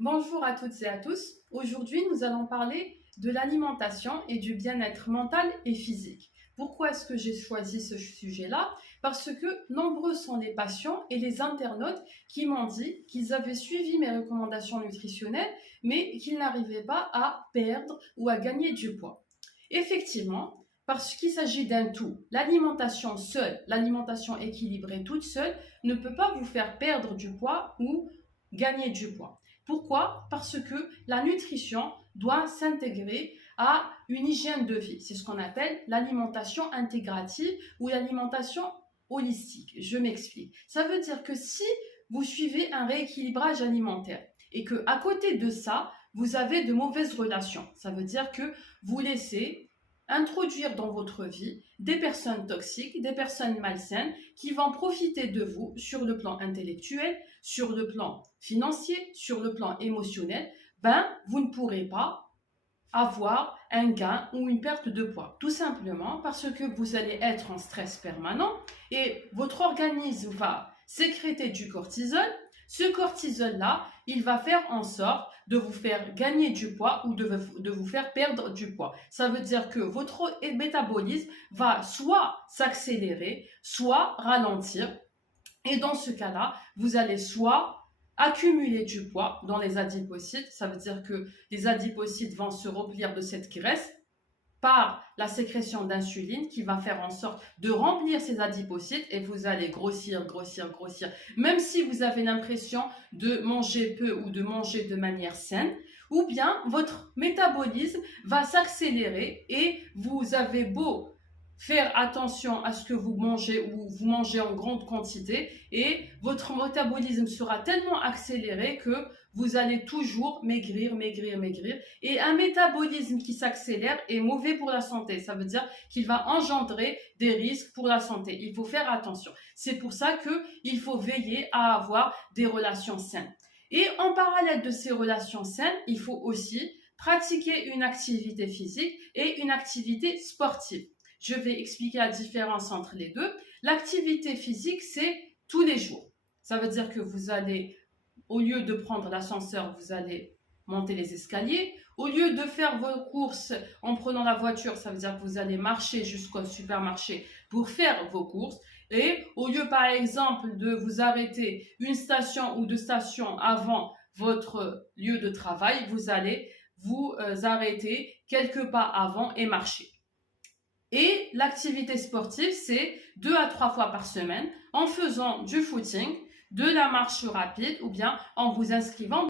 Bonjour à toutes et à tous. Aujourd'hui, nous allons parler de l'alimentation et du bien-être mental et physique. Pourquoi est-ce que j'ai choisi ce sujet-là? Parce que nombreux sont les patients et les internautes qui m'ont dit qu'ils avaient suivi mes recommandations nutritionnelles, mais qu'ils n'arrivaient pas à perdre ou à gagner du poids. Effectivement, parce qu'il s'agit d'un tout. L'alimentation seule, l'alimentation équilibrée toute seule, ne peut pas vous faire perdre du poids ou gagner du poids. Pourquoi? Parce que la nutrition doit s'intégrer à une hygiène de vie. C'est ce qu'on appelle l'alimentation intégrative ou l'alimentation holistique. Je m'explique. Ça veut dire que si vous suivez un rééquilibrage alimentaire et que à côté de ça, vous avez de mauvaises relations, ça veut dire que vous laissez introduire dans votre vie des personnes toxiques, des personnes malsaines qui vont profiter de vous sur le plan intellectuel, sur le plan financier, sur le plan émotionnel, vous ne pourrez pas avoir un gain ou une perte de poids. Tout simplement parce que vous allez être en stress permanent et votre organisme va sécréter du cortisol. Ce cortisol-là, il va faire en sorte de vous faire gagner du poids ou de vous faire perdre du poids. Ça veut dire que votre métabolisme va soit s'accélérer, soit ralentir. Et dans ce cas-là, vous allez soit accumuler du poids dans les adipocytes, ça veut dire que les adipocytes vont se remplir de cette graisse par la sécrétion d'insuline qui va faire en sorte de remplir ces adipocytes et vous allez grossir, grossir, grossir. Même si vous avez l'impression de manger peu ou de manger de manière saine, ou bien votre métabolisme va s'accélérer et vous avez beau faire attention à ce que vous mangez ou vous mangez en grande quantité et votre métabolisme sera tellement accéléré que vous allez toujours maigrir, maigrir, maigrir. Et un métabolisme qui s'accélère est mauvais pour la santé. Ça veut dire qu'il va engendrer des risques pour la santé. Il faut faire attention. C'est pour ça qu'il faut veiller à avoir des relations saines. Et en parallèle de ces relations saines, il faut aussi pratiquer une activité physique et une activité sportive. Je vais expliquer la différence entre les deux. L'activité physique, c'est tous les jours. Ça veut dire que vous allez, au lieu de prendre l'ascenseur, vous allez monter les escaliers. Au lieu de faire vos courses en prenant la voiture, ça veut dire que vous allez marcher jusqu'au supermarché pour faire vos courses. Et au lieu, par exemple, de vous arrêter une station ou deux stations avant votre lieu de travail, vous allez vous arrêter quelques pas avant et marcher. Et l'activité sportive, c'est 2 à 3 fois par semaine en faisant du footing, de la marche rapide ou bien en vous inscrivant